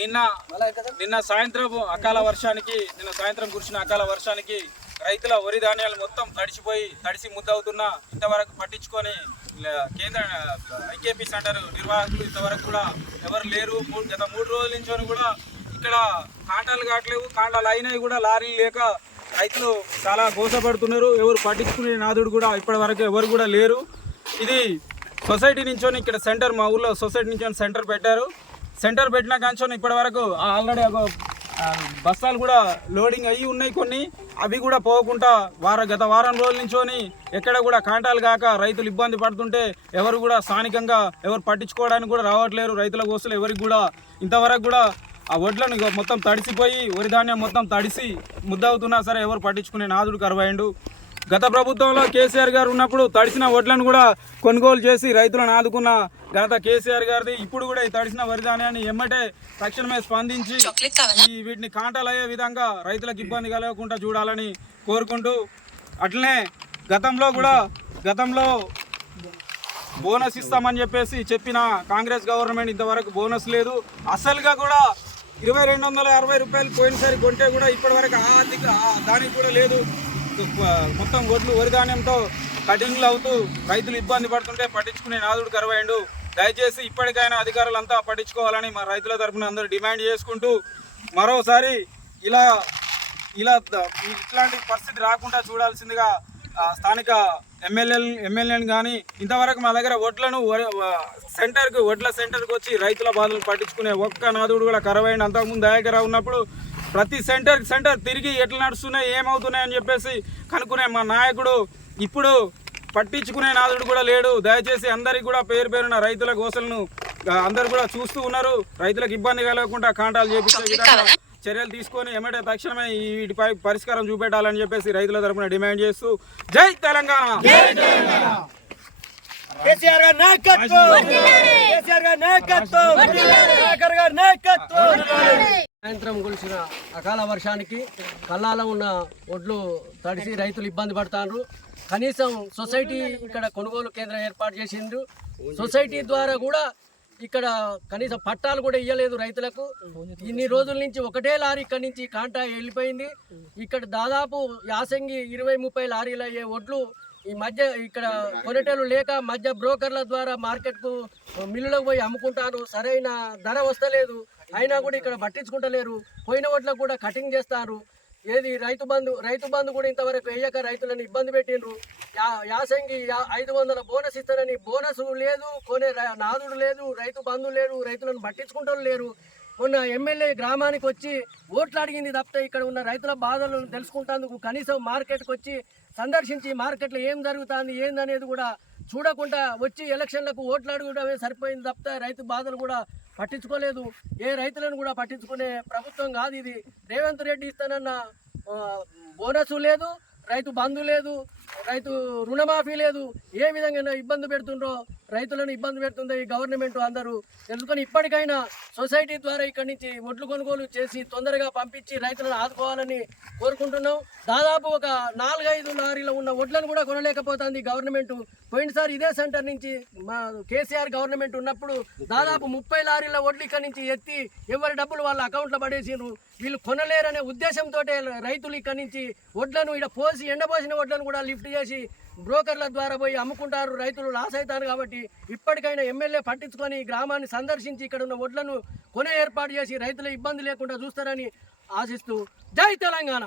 నిన్న సాయంత్రం కురిసిన అకాల వర్షానికి రైతుల వరి ధాన్యాలు మొత్తం తడిసి ముద్దవుతున్నా ఇంతవరకు పట్టించుకొని కేంద్ర ఐకేపీ సెంటర్ నిర్వాహకులు ఇంతవరకు కూడా ఎవరు లేరు. గత 3 రోజుల నుంచి కూడా ఇక్కడ కాంటాలు కావట్లేవు, కాంటాలు అయినవి కూడా లారీలు లేక రైతులు చాలా గోసపడుతున్నారు. ఎవరు పట్టించుకునే నాదుడు కూడా ఇప్పటి వరకు ఎవరు కూడా లేరు. ఇది సొసైటీ నుంచి ఇక్కడ సెంటర్, మా ఊళ్ళో సొసైటీ నుంచి సెంటర్ పెట్టారు. సెంటర్ పెట్టిన కాంచోని ఇప్పటి వరకు ఆల్రెడీ బస్తాలు కూడా లోడింగ్ అయ్యి ఉన్నాయి కొన్ని, అవి కూడా పోకుండా గత వారం రోజుల నుంచోని ఎక్కడ కూడా కాంటాలు కాక రైతులు ఇబ్బంది పడుతుంటే ఎవరు కూడా స్థానికంగా ఎవరు పట్టించుకోవడానికి కూడా రావట్లేరు. రైతుల కోసలు ఎవరికి కూడా ఇంతవరకు కూడా ఆ వడ్లను మొత్తం తడిసిపోయి వరి ధాన్యం మొత్తం తడిసి ముద్దవుతున్నా సరే ఎవరు పట్టించుకునే నాదుడు కరువైండు. గత ప్రభుత్వంలో కేసీఆర్ గారు ఉన్నప్పుడు తడిసిన వడ్లను కూడా కొనుగోలు చేసి రైతులను ఆదుకున్న ఘనత కేసీఆర్ గారిది. ఇప్పుడు కూడా ఈ తడిసిన వరి ధాన్యాన్ని ఎమ్మటే తక్షణమే స్పందించి వీటిని కాంటాలు అయ్యే విధంగా రైతులకు ఇబ్బంది కలగకుండా చూడాలని కోరుకుంటూ, అట్లనే గతంలో బోనస్ ఇస్తామని చెప్పిన కాంగ్రెస్ గవర్నమెంట్ ఇంతవరకు బోనస్ లేదు. అసలుగా కూడా 2260 రూపాయలు పోయినసారి కొంటే కూడా ఇప్పటి వరకు దానికి కూడా లేదు. మొత్తం వరి ధాన్యంతో కటింగ్లు అవుతూ రైతులు ఇబ్బంది పడుతుంటే పట్టించుకునే నాదుడు కరువైండు. దయచేసి ఇప్పటికైనా అధికారులంతా పట్టించుకోవాలని మా రైతుల తరఫున అందరూ డిమాండ్ చేసుకుంటూ, మరోసారి ఇట్లాంటి పరిస్థితి రాకుండా చూడాల్సిందిగా స్థానిక ఎమ్మెల్యేని కానీ ఇంతవరకు మా దగ్గర వడ్ల సెంటర్కి వచ్చి రైతుల బాధలు పట్టించుకునే ఒక్క నాదుడు కూడా కరువైండు. అంతకుముందు దగ్గర ఉన్నప్పుడు ప్రతి సెంటర్ తిరిగి ఎట్లా నడుస్తున్నాయి ఏమవుతున్నాయి అని చెప్పేసి కనుక్కునే మా నాయకుడు ఇప్పుడు పట్టించుకునే నాదుడు కూడా లేడు. దయచేసి అందరికీ కూడా పేరున రైతుల గోసలను అందరు కూడా చూస్తూ ఉన్నారు. రైతులకు ఇబ్బంది కలగకుండా కాంటాలు చేపించే విధంగా చర్యలు తీసుకొని ఎమ్మటే తక్షణమే వీటిపై పరిష్కారం చూపెట్టాలని చెప్పేసి రైతుల తరఫున డిమాండ్ చేస్తూ జై తెలంగాణ. సాయంత్రం కురిసిన అకాల వర్షానికి కల్లాల ఉన్న ఒడ్లు తడిసి రైతులు ఇబ్బంది పడుతున్నారు. కనీసం సొసైటీ ఇక్కడ కొనుగోలు కేంద్రం ఏర్పాటు చేసిండ్రు. సొసైటీ ద్వారా కూడా ఇక్కడ కనీసం పట్టాలు కూడా ఇవ్వలేదు రైతులకు. ఇన్ని రోజుల నుంచి ఒకటే లారీ ఇక్కడి నుంచి కాంటా వెళ్ళిపోయింది. ఇక్కడ దాదాపు యాసంగి 20-30 లారీలు అయ్యే ఒడ్లు ఈ మధ్య ఇక్కడ కొనేటోళ్ళు లేక మధ్య బ్రోకర్ల ద్వారా మార్కెట్కు మిల్లులకు పోయి అమ్ముకుంటారు. సరైన ధర వస్తలేదు, అయినా కూడా ఇక్కడ పట్టించుకుంటలేరు. పోయిన ఓట్లకు కూడా కటింగ్ చేస్తారు. రైతు బంధు కూడా ఇంతవరకు వేయక రైతులను ఇబ్బంది పెట్టిండ్రు. యాసంగి 500 బోనస్ ఇస్తారని బోనస్ లేదు, కొనే నాదుడు లేదు, రైతు బంధు లేరు, రైతులను పట్టించుకుంటూ లేరు. మొన్న ఎమ్మెల్యే గ్రామానికి వచ్చి ఓట్లు అడిగింది తప్పితే ఇక్కడ ఉన్న రైతుల బాధలను తెలుసుకుంటేందుకు కనీసం మార్కెట్కి వచ్చి సందర్శించి మార్కెట్లో ఏం జరుగుతుంది ఏందనేది కూడా చూడకుండా వచ్చి ఎలక్షన్లకు ఓట్లు అడుగుడమే సరిపోయింది తప్పితే రైతు బాధలు కూడా పట్టించుకోలేదు. ఏ రైతులను కూడా పట్టించుకునే ప్రభుత్వం కాదు ఇది. రేవంత్ రెడ్డి ఇస్తానన్న బోనస్ లేదు, రైతు బంధు లేదు, రైతు రుణమాఫీ లేదు. ఏ విధంగా ఇబ్బంది పెడుతుండ్రో రైతులను ఇబ్బంది పెడుతుందో ఈ గవర్నమెంట్ అందరూ తెలుసుకొని ఇప్పటికైనా సొసైటీ ద్వారా ఇక్కడి నుంచి ఒడ్లు కొనుగోలు చేసి తొందరగా పంపించి రైతులను ఆదుకోవాలని కోరుకుంటున్నాం. దాదాపు ఒక 4-5 లారీలో ఉన్న ఒడ్లను కూడా కొనలేకపోతుంది గవర్నమెంట్. పోయినసారి ఇదే సెంటర్ నుంచి మా కేసీఆర్ గవర్నమెంట్ ఉన్నప్పుడు దాదాపు 30 లారీల ఒడ్లు ఇక్కడి నుంచి ఎత్తి ఎవరి డబ్బులు వాళ్ళ అకౌంట్లో పడేసిండ్రు. వీళ్ళు కొనలేరనే ఉద్దేశంతో రైతులు ఇక్కడి నుంచి ఒడ్లను పోసి ఎండపోసిన ఒడ్లను కూడా లిఫ్ట్ చేసి బ్రోకర్ల ద్వారా పోయి అమ్ముకుంటారు. రైతులు లాస్ అవుతారు. కాబట్టి ఇప్పటికైనా ఎమ్మెల్యే పట్టించుకొని గ్రామాన్ని సందర్శించి ఇక్కడ ఉన్న ఒడ్లను కొనే ఏర్పాటు చేసి రైతుల ఇబ్బంది లేకుండా చూస్తారని ఆశిస్తూ జై తెలంగాణ.